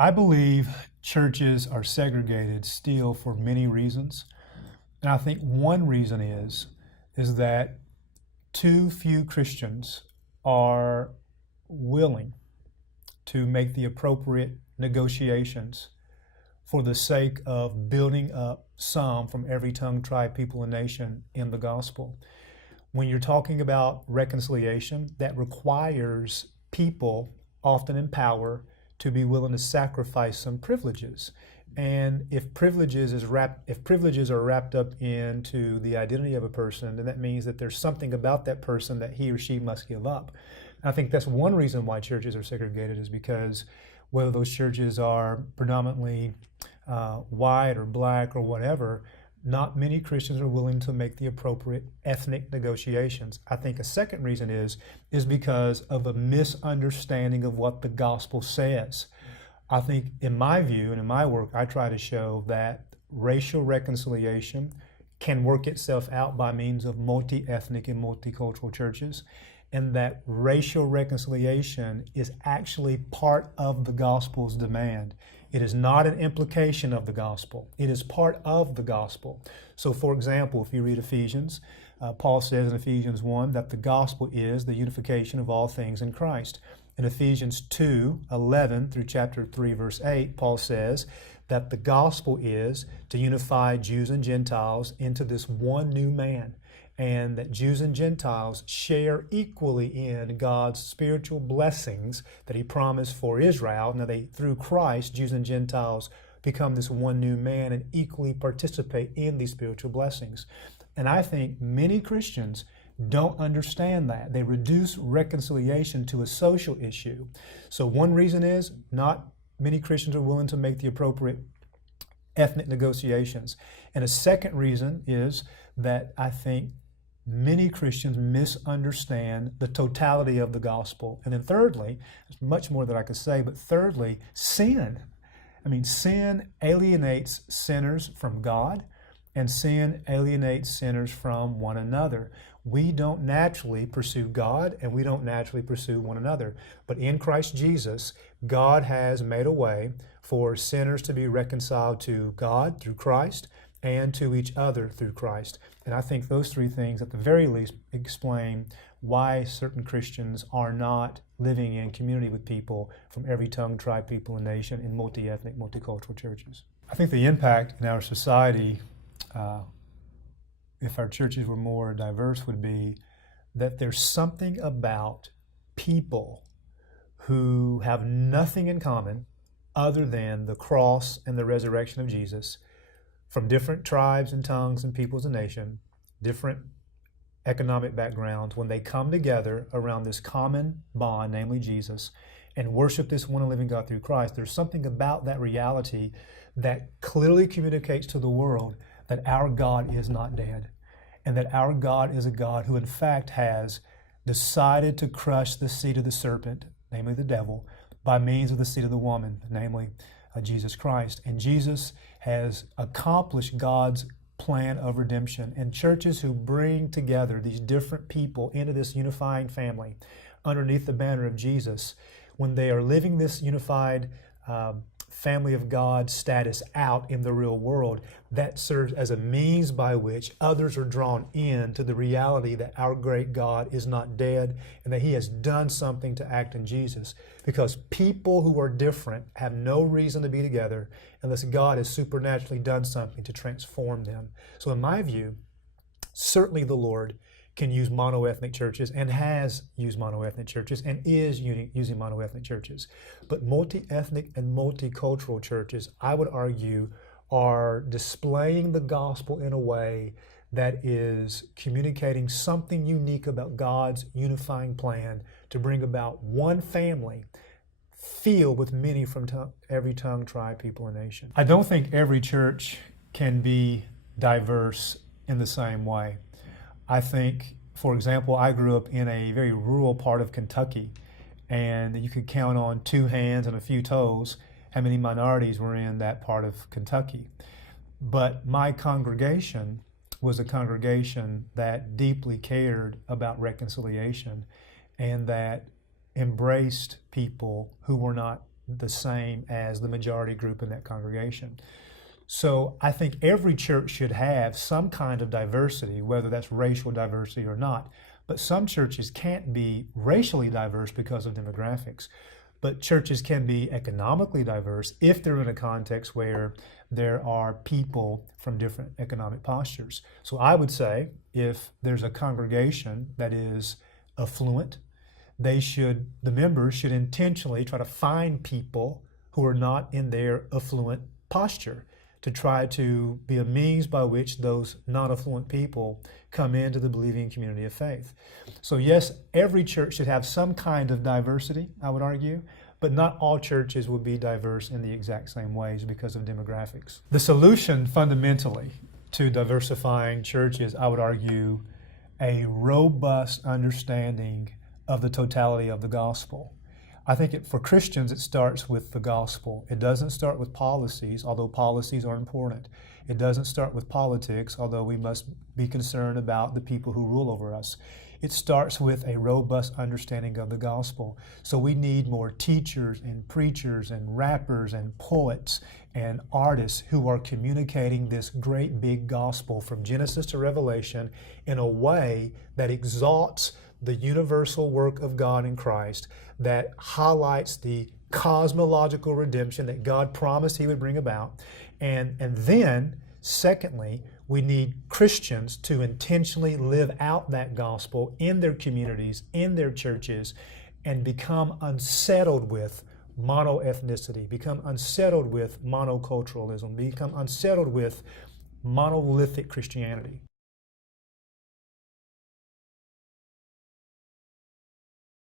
I believe churches are segregated still for many reasons. And I think one reason is that too few Christians are willing to make the appropriate negotiations for the sake of building up some from every tongue, tribe, people, and nation in the gospel. When you're talking about reconciliation, that requires people, often in power, to be willing to sacrifice some privileges. And if privileges are wrapped up into the identity of a person, then that means that there's something about that person that he or she must give up. I think that's one reason why churches are segregated, is because whether those churches are predominantly white or black or whatever, not many Christians are willing to make the appropriate ethnic negotiations. I think a second reason is because of a misunderstanding of what the gospel says. I think in my view and in my work, I try to show that racial reconciliation can work itself out by means of multi-ethnic and multicultural churches, and that racial reconciliation is actually part of the gospel's demand. It is not an implication of the gospel. It is part of the gospel. So for example, if you read Ephesians, Paul says in Ephesians 1 that the gospel is the unification of all things in Christ. In Ephesians 2:11 through chapter 3, verse 8, Paul says that the gospel is to unify Jews and Gentiles into this one new man, and that Jews and Gentiles share equally in God's spiritual blessings that He promised for Israel. Now, through Christ, Jews and Gentiles become this one new man and equally participate in these spiritual blessings. And I think many Christians don't understand that. They reduce reconciliation to a social issue. So one reason is not many Christians are willing to make the appropriate ethnic negotiations. And a second reason is that I think many Christians misunderstand the totality of the gospel. And then thirdly, there's much more that I could say, but thirdly, sin. Sin alienates sinners from God, and sin alienates sinners from one another. We don't naturally pursue God, and we don't naturally pursue one another. But in Christ Jesus, God has made a way for sinners to be reconciled to God through Christ and to each other through Christ. And I think those three things, at the very least, explain why certain Christians are not living in community with people from every tongue, tribe, people, and nation in multi-ethnic, multicultural churches. I think the impact in our society, if our churches were more diverse, would be that there's something about people who have nothing in common other than the cross and the resurrection of Jesus, from different tribes and tongues and peoples and nations, different economic backgrounds, when they come together around this common bond, namely Jesus, and worship this one and living God through Christ, there's something about that reality that clearly communicates to the world that our God is not dead, and that our God is a God who in fact has decided to crush the seed of the serpent, namely the devil, by means of the seed of the woman, namely Jesus Christ. And Jesus has accomplished God's plan of redemption. And churches who bring together these different people into this unifying family underneath the banner of Jesus, when they are living this unified family of God status out in the real world, that serves as a means by which others are drawn in to the reality that our great God is not dead and that He has done something to act in Jesus. Because people who are different have no reason to be together unless God has supernaturally done something to transform them. So in my view, certainly the Lord can use monoethnic churches and has used monoethnic churches and is using monoethnic churches. But multi-ethnic and multicultural churches, I would argue, are displaying the gospel in a way that is communicating something unique about God's unifying plan to bring about one family filled with many from every tongue, tribe, people, and nation. I don't think every church can be diverse in the same way. I think, for example, I grew up in a very rural part of Kentucky, and you could count on two hands and a few toes how many minorities were in that part of Kentucky. But my congregation was a congregation that deeply cared about reconciliation and that embraced people who were not the same as the majority group in that congregation. So I think every church should have some kind of diversity, whether that's racial diversity or not. But some churches can't be racially diverse because of demographics. But churches can be economically diverse if they're in a context where there are people from different economic postures. So I would say if there's a congregation that is affluent, the members should intentionally try to find people who are not in their affluent posture, to try to be a means by which those non-affluent people come into the believing community of faith. So yes, every church should have some kind of diversity, I would argue, but not all churches will be diverse in the exact same ways because of demographics. The solution fundamentally to diversifying churches, I would argue, a robust understanding of the totality of the gospel. I think for Christians, it starts with the gospel. It doesn't start with policies, although policies are important. It doesn't start with politics, although we must be concerned about the people who rule over us. It starts with a robust understanding of the gospel. So we need more teachers and preachers and rappers and poets and artists who are communicating this great big gospel from Genesis to Revelation in a way that exalts the universal work of God in Christ, that highlights the cosmological redemption that God promised He would bring about. And then, secondly, we need Christians to intentionally live out that gospel in their communities, in their churches, and become unsettled with monoethnicity, become unsettled with monoculturalism, become unsettled with monolithic Christianity.